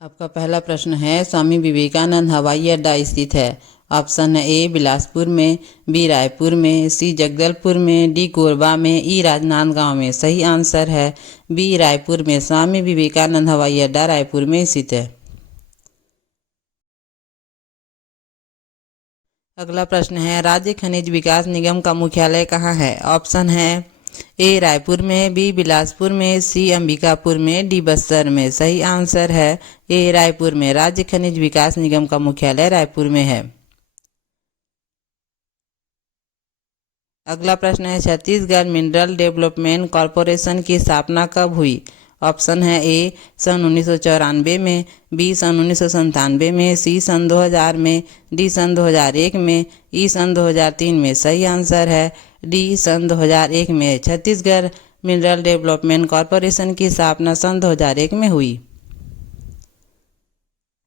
आपका पहला प्रश्न है, स्वामी विवेकानंद हवाई अड्डा स्थित है। ऑप्शन है ए बिलासपुर में, बी रायपुर में, सी जगदलपुर में, डी कोरबा में, ई राजनांदगांव में। सही आंसर है बी रायपुर में। स्वामी विवेकानंद हवाई अड्डा रायपुर में स्थित है। अगला प्रश्न है, राज्य खनिज विकास निगम का मुख्यालय कहाँ है। ऑप्शन है ए रायपुर में, बी बिलासपुर में, सी अंबिकापुर में, डी बस्तर में। सही आंसर है ए रायपुर में। राज्य खनिज विकास निगम का मुख्यालय रायपुर में है। अगला प्रश्न है, छत्तीसगढ़ मिनरल डेवलपमेंट कॉरपोरेशन की स्थापना कब हुई। ऑप्शन है ए सन 1994 में, बी सन 1997 में, सी सन 2000 में, डी सन 2001 में, ई सन 2003 में। सही आंसर है डी सन 2001 में। छत्तीसगढ़ मिनरल डेवलपमेंट कॉरपोरेशन की स्थापना सन 2001 में हुई।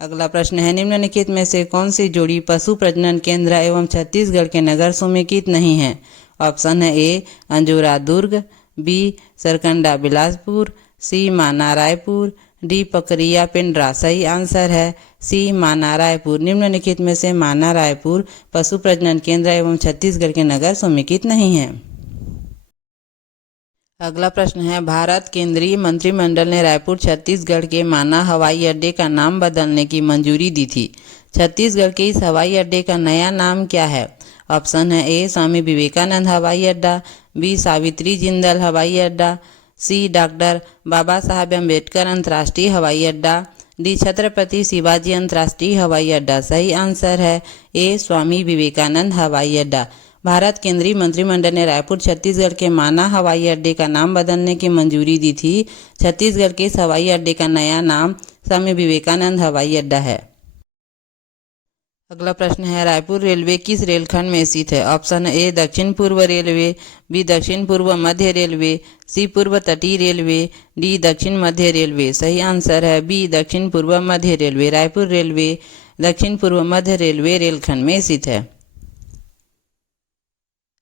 अगला प्रश्न है, निम्नलिखित में से कौन सी जोड़ी पशु प्रजनन केंद्र एवं छत्तीसगढ़ के नगर समेकित नहीं है। ऑप्शन है ए अंजोरा दुर्ग, बी सरकंडा बिलासपुर, सी माना रायपुर, डी पकरिया पिंडरा। सही आंसर है सी माना रायपुर। निम्नलिखित में से माना रायपुर पशु प्रजनन केंद्र एवं छत्तीसगढ़ के नगर समेकित नहीं है। अगला प्रश्न है, भारत केंद्रीय मंत्रिमंडल ने रायपुर छत्तीसगढ़ के माना हवाई अड्डे का नाम बदलने की मंजूरी दी थी। छत्तीसगढ़ के इस हवाई अड्डे का नया नाम क्या है। ऑप्शन है ए स्वामी विवेकानंद हवाई अड्डा, बी सावित्री जिंदल हवाई अड्डा, सी डॉक्टर बाबा साहब अम्बेडकर अंतर्राष्ट्रीय हवाई अड्डा, डी छत्रपति शिवाजी अंतर्राष्ट्रीय हवाई अड्डा। सही आंसर है ए स्वामी विवेकानंद हवाई अड्डा। भारत केंद्रीय मंत्रिमंडल ने रायपुर छत्तीसगढ़ के माना हवाई अड्डे का नाम बदलने की मंजूरी दी थी। छत्तीसगढ़ के इस हवाई अड्डे का नया नाम स्वामी विवेकानंद हवाई अड्डा है। अगला प्रश्न है, रायपुर रेलवे किस रेलखंड में स्थित है। ऑप्शन ए दक्षिण पूर्व रेलवे, बी दक्षिण पूर्व मध्य रेलवे, सी पूर्व तटीय रेलवे, डी दक्षिण मध्य रेलवे। सही आंसर है बी दक्षिण पूर्व मध्य रेलवे। रायपुर रेलवे दक्षिण पूर्व मध्य रेलवे रेलखंड में स्थित है।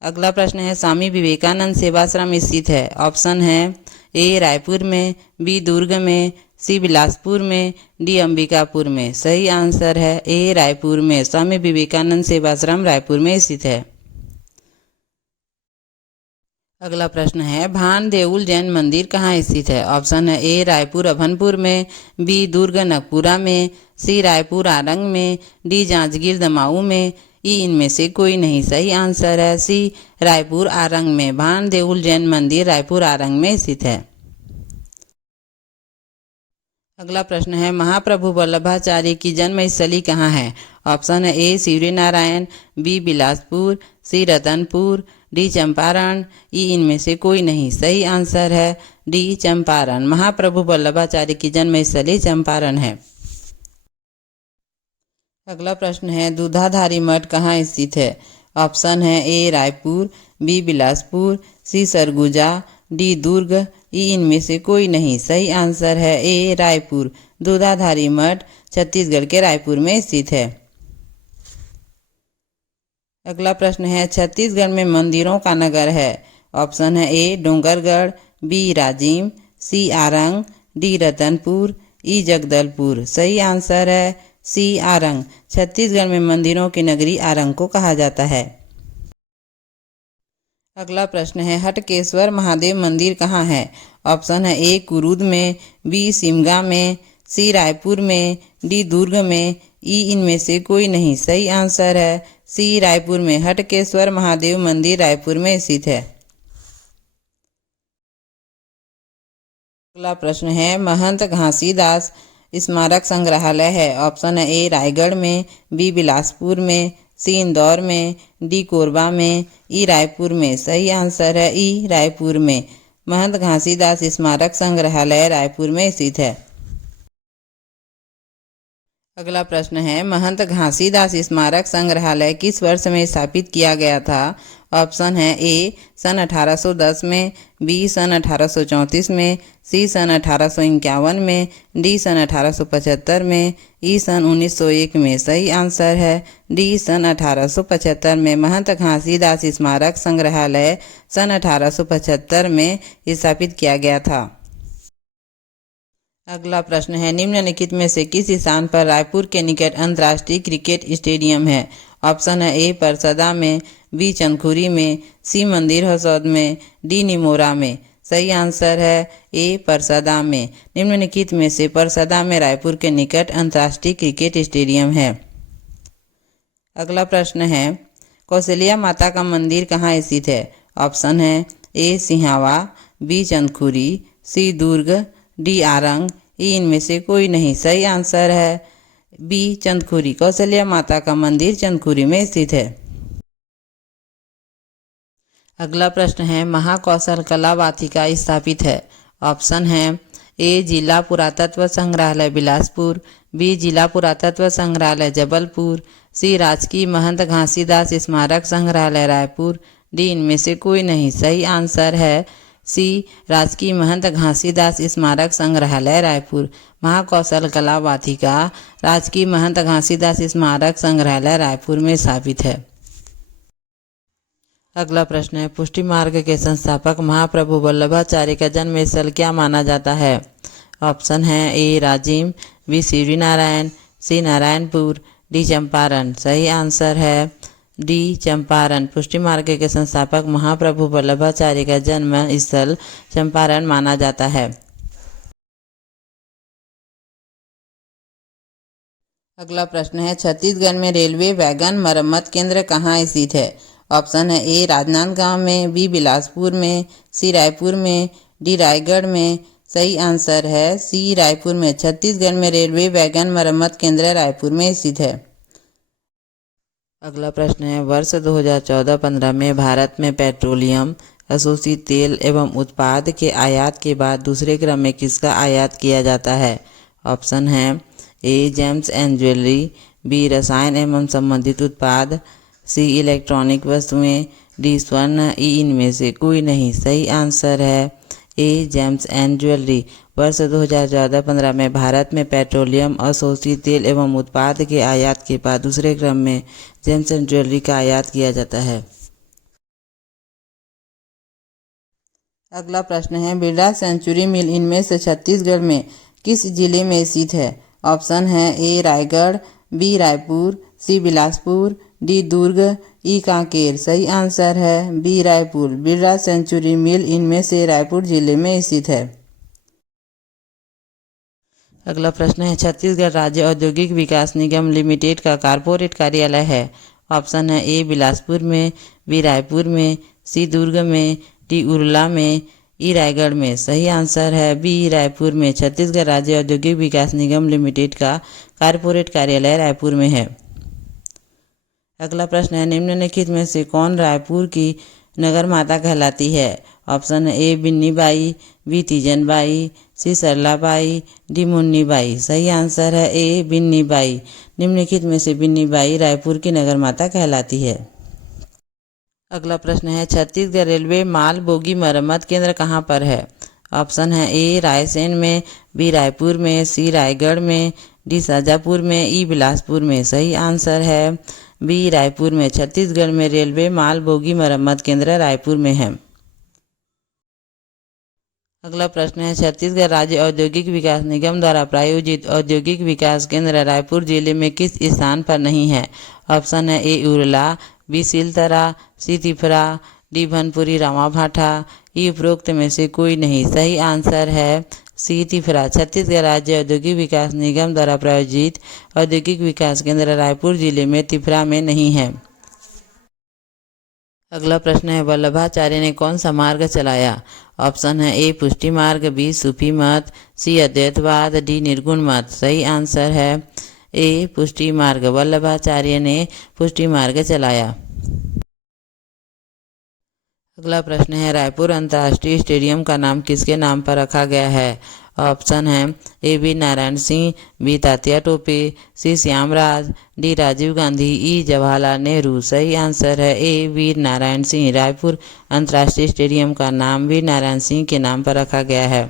अगला प्रश्न है, स्वामी विवेकानंद सेवाश्रम स्थित है। ऑप्शन है ए रायपुर में, बी दुर्ग में, सी बिलासपुर में, डी अंबिकापुर में। सही आंसर है ए रायपुर में। स्वामी विवेकानंद सेवाश्रम रायपुर में स्थित है। अगला प्रश्न है, भान देउल जैन मंदिर कहाँ स्थित है। ऑप्शन है ए रायपुर अभनपुर में, बी दुर्ग नगपुरा में, सी रायपुर आरंग में, डी जांजगीर दमाऊ में, ई इनमें से कोई नहीं। सही आंसर है सी रायपुर आरंग में। भान देउल जैन मंदिर रायपुर आरंग में स्थित है। अगला प्रश्न है, महाप्रभु वल्लभाचार्य की जन्मस्थली कहाँ है। ऑप्शन है ए शिवरी नारायण, बी बिलासपुर, सी रतनपुर, डी चंपारण, ई इनमें से कोई नहीं। सही आंसर है डी चंपारण। महाप्रभु वल्लभाचार्य की जन्मस्थली चंपारण है। अगला प्रश्न है, दूधाधारी मठ कहाँ स्थित है। ऑप्शन है ए रायपुर, बी बिलासपुर, सी सरगुजा, डी दुर्ग, ई इनमें से कोई नहीं। सही आंसर है ए रायपुर। दूधाधारी मठ छत्तीसगढ़ के रायपुर में स्थित है। अगला प्रश्न है, छत्तीसगढ़ में मंदिरों का नगर है। ऑप्शन है ए डोंगरगढ़, बी राजिम, सी आरंग, डी रतनपुर, ई जगदलपुर। सही आंसर है सी आरंग। छत्तीसगढ़ में मंदिरों की नगरी आरंग को कहा जाता है। अगला प्रश्न है, हटकेश्वर महादेव मंदिर कहाँ है। ऑप्शन है ए कुरूद में, बी सिमगा में, सी रायपुर में, डी दुर्ग में, ई इनमें से कोई नहीं। सही आंसर है सी रायपुर में। हटकेश्वर महादेव मंदिर रायपुर में स्थित है। अगला प्रश्न है, महंत घासीदास स्मारक संग्रहालय है। ऑप्शन है ए रायगढ़ में, बी बिलासपुर में, सी इंदौर में, डी कोरबा में, ई रायपुर में। सही आंसर है ई रायपुर में। महंत घासीदास स्मारक संग्रहालय रायपुर में स्थित है। अगला प्रश्न है, महंत घासीदास स्मारक संग्रहालय किस वर्ष में स्थापित किया गया था। ऑप्शन है ए सन 1810 में, बी सन 1834 में, सी सन 1851 में, डी सन 1875 में, ई सन 1901 में। सही आंसर है डी सन 1875 में। महंत घासीदास स्मारक संग्रहालय सन 1875 में स्थापित किया गया था। अगला प्रश्न है, निम्नलिखित में से किस स्थान पर रायपुर के निकट अंतर्राष्ट्रीय क्रिकेट स्टेडियम है? ऑप्शन है ए परसदा में, बी चंदखुरी में, सी मंदिर हसौद में, डी निमोरा में। सही आंसर है ए परसदा में। निम्नलिखित में से परसदा में रायपुर के निकट अंतर्राष्ट्रीय क्रिकेट स्टेडियम है। अगला प्रश्न है, कौशल्या माता का मंदिर कहाँ स्थित है? ऑप्शन है ए सिहावा, बी चंदखुरी, सी दुर्ग, डी आरंग, ई इनमें से कोई नहीं। सही आंसर है बी चंदखुरी। कौशल्या माता का मंदिर चंदखुरी में स्थित है। अगला प्रश्न है, महाकौशल कला वाटिका स्थापित है? ऑप्शन है ए जिला पुरातत्व संग्रहालय बिलासपुर, बी जिला पुरातत्व संग्रहालय जबलपुर, सी राजकीय महंत घासीदास स्मारक संग्रहालय रायपुर, डी इनमें से कोई नहीं। सही आंसर है सी राजकीय महंत घासीदास स्मारक संग्रहालय रायपुर। महाकौशल कला वाटिका राजकीय महंत घासीदास स्मारक संग्रहालय रायपुर में स्थापित है। अगला प्रश्न है, पुष्टि मार्ग के संस्थापक महाप्रभु वल्लभाचार्य का जन्म स्थल क्या माना जाता है? ऑप्शन है ए राजिम, बी शिवरी नारायण, सी नारायणपुर, डी चंपारण। सही आंसर है डी चंपारण। पुष्टि मार्ग के संस्थापक महाप्रभु वल्लभाचार्य का जन्म स्थल चंपारण माना जाता है। अगला प्रश्न है, छत्तीसगढ़ में रेलवे वैगन मरम्मत केंद्र कहाँ स्थित है? ऑप्शन है ए राजनांदगांव में, बी बिलासपुर में, सी रायपुर में, डी रायगढ़ में। सही आंसर है सी रायपुर में। छत्तीसगढ़ में रेलवे वैगन मरम्मत केंद्र रायपुर में स्थित है। अगला प्रश्न है, वर्ष 2014-15 में भारत में पेट्रोलियम, अशोषित तेल एवं उत्पाद के आयात के बाद दूसरे क्रम में किसका आयात किया जाता है? ऑप्शन है ए जेम्स एंड ज्वेलरी, बी रसायन एवं संबंधित उत्पाद, सी इलेक्ट्रॉनिक वस्तुएं, डी स्वर्ण, ई इनमें से कोई नहीं। सही आंसर है ए जेम्स एंड ज्वेलरी। वर्ष 2014-15 में भारत में पेट्रोलियम, अशोषित तेल एवं उत्पाद के आयात के बाद दूसरे क्रम में जेम्स एंड ज्वेलरी का आयात किया जाता है। अगला प्रश्न है, बिरला सेंचुरी मिल इनमें से छत्तीसगढ़ में किस जिले में स्थित है? ऑप्शन है ए रायगढ़, बी रायपुर, सी बिलासपुर, डी दुर्ग, ई कांकेर। सही आंसर है बी रायपुर। बिरला सेंचुरी मिल इनमें से रायपुर जिले में स्थित है। अगला प्रश्न है, छत्तीसगढ़ राज्य औद्योगिक विकास निगम लिमिटेड का कारपोरेट कार्यालय है? ऑप्शन है ए बिलासपुर में, बी रायपुर में, सी दुर्ग में, डी उरला में, ई रायगढ़ में। सही आंसर है बी रायपुर में। छत्तीसगढ़ राज्य औद्योगिक विकास निगम लिमिटेड का कारपोरेट कार्यालय रायपुर में है। अगला प्रश्न है, निम्नलिखित में से कौन रायपुर की नगर माता कहलाती है? ऑप्शन है A Binni Bai, B Teejan Bai, C Sarla Bai, D Munni Bai. सही आंसर है ए बिन्नी बाई। निम्नलिखित में से बिन्नी बाई रायपुर की नगर माता कहलाती है। अगला प्रश्न है, छत्तीसगढ़ रेलवे माल बोगी मरम्मत केंद्र कहाँ पर है? ऑप्शन है ए रायसेन में, बी रायपुर में, सी रायगढ़ में, डी शाजापुर में, ई बिलासपुर में। सही आंसर है बी रायपुर में। छत्तीसगढ़ में रेलवे माल बोगी मरम्मत केंद्र रायपुर में है। अगला प्रश्न है, छत्तीसगढ़ राज्य औद्योगिक विकास निगम द्वारा प्रायोजित औद्योगिक विकास केंद्र रायपुर जिले में किस स्थान पर नहीं है? ऑप्शन है ए उरला, बी सिलतरा, सी तिफरा, डी भनपुरी रामाभाठा, ई उपरोक्त में से कोई नहीं। सही आंसर है सी तिफरा। छत्तीसगढ़ राज्य औद्योगिक विकास निगम द्वारा प्रायोजित औद्योगिक विकास केंद्र रायपुर जिले में तिफरा में नहीं है। अगला प्रश्न है, वल्लभाचार्य ने कौन सा मार्ग चलाया? ऑप्शन है ए पुष्टि मार्ग, बी सूफी मत, सी अद्वैतवाद, डी निर्गुण मत। सही आंसर है ए पुष्टि मार्ग। वल्लभाचार्य ने पुष्टि मार्ग चलाया। अगला प्रश्न है, रायपुर अंतर्राष्ट्रीय स्टेडियम का नाम किसके नाम पर रखा गया है? ऑप्शन है A B Narayan Singh, B Tatya Tope, C Shyamraj, D Rajiv Gandhi, E Jawaharlal Nehru. सही आंसर है ए वीर नारायण सिंह। रायपुर अंतर्राष्ट्रीय स्टेडियम का नाम वीर नारायण सिंह के नाम पर रखा गया है।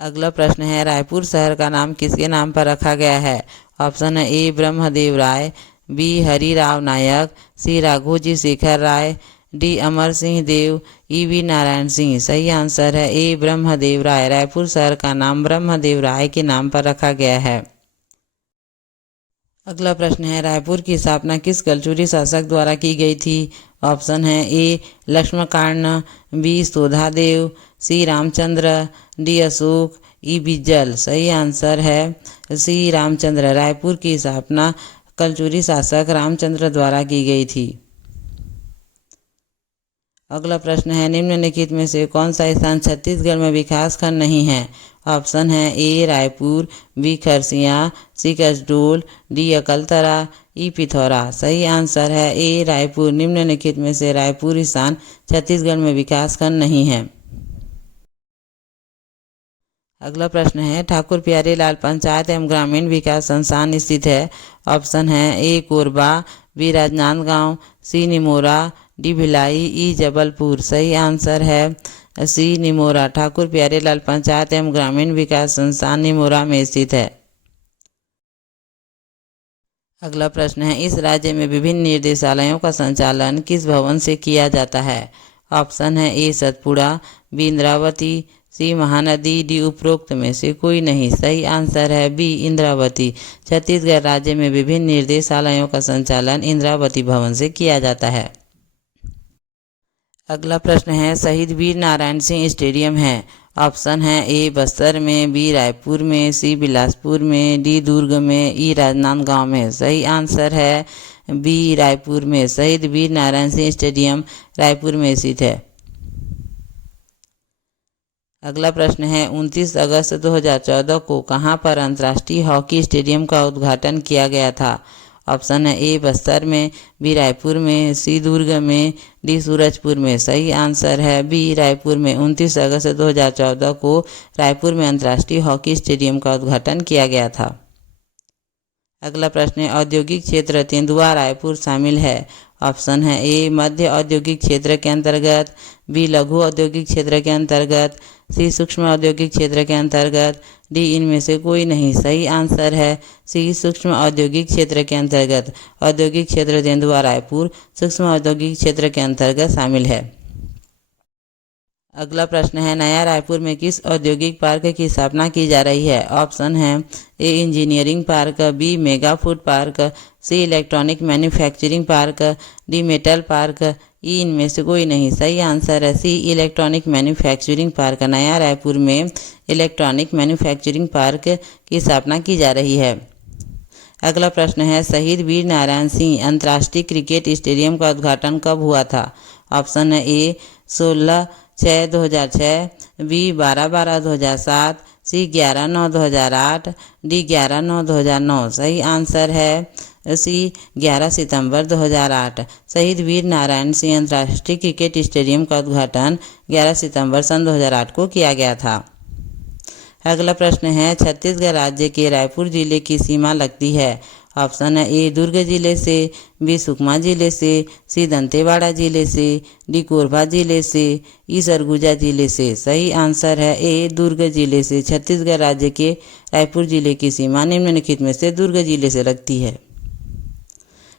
अगला प्रश्न है, रायपुर शहर का नाम किसके नाम पर रखा गया है? ऑप्शन है ए ब्रह्मदेव राय, बी हरिराव नायक, सी राघोजी शेखर राय, डी अमर सिंह देव, ईवी नारायण सिंह। सही आंसर है ए ब्रह्मदेव राय। रायपुर शहर का नाम ब्रह्मदेव राय के नाम पर रखा गया है। अगला प्रश्न है, रायपुर की स्थापना किस कलचुरी शासक द्वारा की गई थी? ऑप्शन है ए लक्ष्मणकर्ण, बी सोधादेव, सी रामचंद्र, डी अशोक, ई बिज्जल। सही आंसर है सी रामचंद्र। रायपुर की स्थापना कलचुरी शासक रामचंद्र द्वारा की गई थी। अगला प्रश्न है, निम्नलिखित में से कौन सा स्थान छत्तीसगढ़ में विकास खंड नहीं है? ऑप्शन है ए रायपुर, बी खरसिया, सी कसडोल, डी अकलतरा, ई पिथौरा। सही आंसर है ए रायपुर। निम्नलिखित में से रायपुर स्थान छत्तीसगढ़ में विकास खंड नहीं है। अगला प्रश्न है, ठाकुर प्यारेलाल पंचायत एवं ग्रामीण विकास संस्थान स्थित है? ऑप्शन है ए कोरबा, बी राजनांदगांव, सी निमोरा, डी भिलाई, ई जबलपुर। सही आंसर है सी निमोरा। ठाकुर प्यारेलाल पंचायत एवं ग्रामीण विकास संस्थान निमोरा में स्थित है। अगला प्रश्न है, इस राज्य में विभिन्न निर्देशालयों का संचालन किस भवन से किया जाता है? ऑप्शन है ए सतपुड़ा, बी इंद्रावती, सी महानदी, डी उपरोक्त में से कोई नहीं। सही आंसर है बी इंद्रावती। छत्तीसगढ़ राज्य में विभिन्न निर्देशालयों का संचालन इंद्रावती भवन से किया जाता है। अगला प्रश्न है, शहीद वीर नारायण सिंह स्टेडियम है? ऑप्शन है ए बस्तर में, बी रायपुर में, सी बिलासपुर में, डी दुर्ग में, ई राजनांदगांव में। सही आंसर है बी रायपुर में। शहीद वीर नारायण सिंह स्टेडियम रायपुर में स्थित है। अगला प्रश्न है, 29 अगस्त 2014 को कहां पर अंतर्राष्ट्रीय हॉकी स्टेडियम का उद्घाटन किया गया था? ऑप्शन है ए बस्तर में, बी रायपुर में, सी दुर्ग में, डी सूरजपुर में। सही आंसर है बी रायपुर में। 29 अगस्त 2014 को रायपुर में अंतर्राष्ट्रीय हॉकी स्टेडियम का उद्घाटन किया गया था। अगला प्रश्न है, औद्योगिक क्षेत्र तेंदुआ रायपुर शामिल है? ऑप्शन है ए मध्य औद्योगिक क्षेत्र के अंतर्गत, बी लघु औद्योगिक क्षेत्र के अंतर्गत, सी सूक्ष्म औद्योगिक क्षेत्र के अंतर्गत, डी इनमें से कोई नहीं। सही आंसर है सी सूक्ष्म औद्योगिक क्षेत्र के अंतर्गत। औद्योगिक क्षेत्र तेंदुआ रायपुर सूक्ष्म औद्योगिक क्षेत्र के अंतर्गत शामिल है। अगला प्रश्न है, नया रायपुर में किस औद्योगिक पार्क की स्थापना की जा रही है? ऑप्शन है A engineering park, B mega food park, C electronic manufacturing park, D metal park, E इनमें से कोई नहीं। सही आंसर है सी इलेक्ट्रॉनिक मैन्युफैक्चरिंग पार्क। नया रायपुर में इलेक्ट्रॉनिक मैन्युफैक्चरिंग पार्क की स्थापना की जा रही है। अगला प्रश्न है, शहीद वीर नारायण सिंह अंतर्राष्ट्रीय क्रिकेट स्टेडियम का उद्घाटन कब हुआ था? ऑप्शन है ए 16/6/2006, बी 12/12/2007, सी 11/9/2008, डी 11/9/2009। सही आंसर है सी 11 सितंबर 2008। शहीद वीर नारायण सिंह अंतर्राष्ट्रीय क्रिकेट स्टेडियम का उद्घाटन 11 सितंबर सन 2008 को किया गया था। अगला प्रश्न है, छत्तीसगढ़ राज्य के रायपुर जिले की सीमा लगती है? ऑप्शन है ए दुर्ग जिले से, बी सुकमा जिले से, सी दंतेवाड़ा जिले से, डी कोरबा जिले से, ई सरगुजा जिले से। सही आंसर है ए दुर्ग जिले से। छत्तीसगढ़ राज्य के रायपुर जिले की सीमा निम्नलिखित में से दुर्ग जिले से लगती है।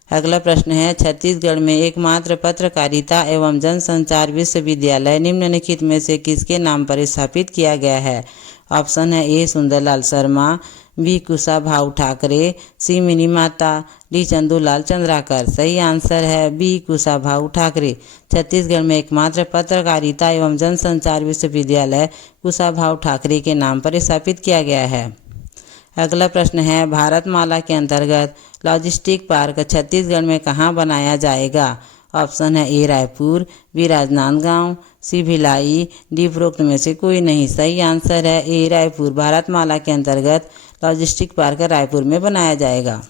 अगला प्रश्न है, छत्तीसगढ़ में एकमात्र पत्रकारिता एवं जनसंचार विश्वविद्यालय निम्नलिखित में से किसके नाम पर स्थापित किया गया है? ऑप्शन है ए सुंदरलाल शर्मा, बी कुशाभाऊ ठाकरे, सी मिनी माता, डी चंदूलाल चंद्राकर। सही आंसर है बी कुशाभाऊ ठाकरे। छत्तीसगढ़ में एकमात्र पत्रकारिता एवं जनसंचार विश्वविद्यालय कुशाभाऊ ठाकरे के नाम पर स्थापित किया गया है। अगला प्रश्न है, भारतमाला के अंतर्गत लॉजिस्टिक पार्क छत्तीसगढ़ में कहाँ बनाया जाएगा? ऑप्शन है ए रायपुर, बी राजनांदगांव, सी भिलाई, डी उपरोक्त में से कोई नहीं। सही आंसर है ए रायपुर। भारतमाला के अंतर्गत लॉजिस्टिक पार्क रायपुर में बनाया जाएगा।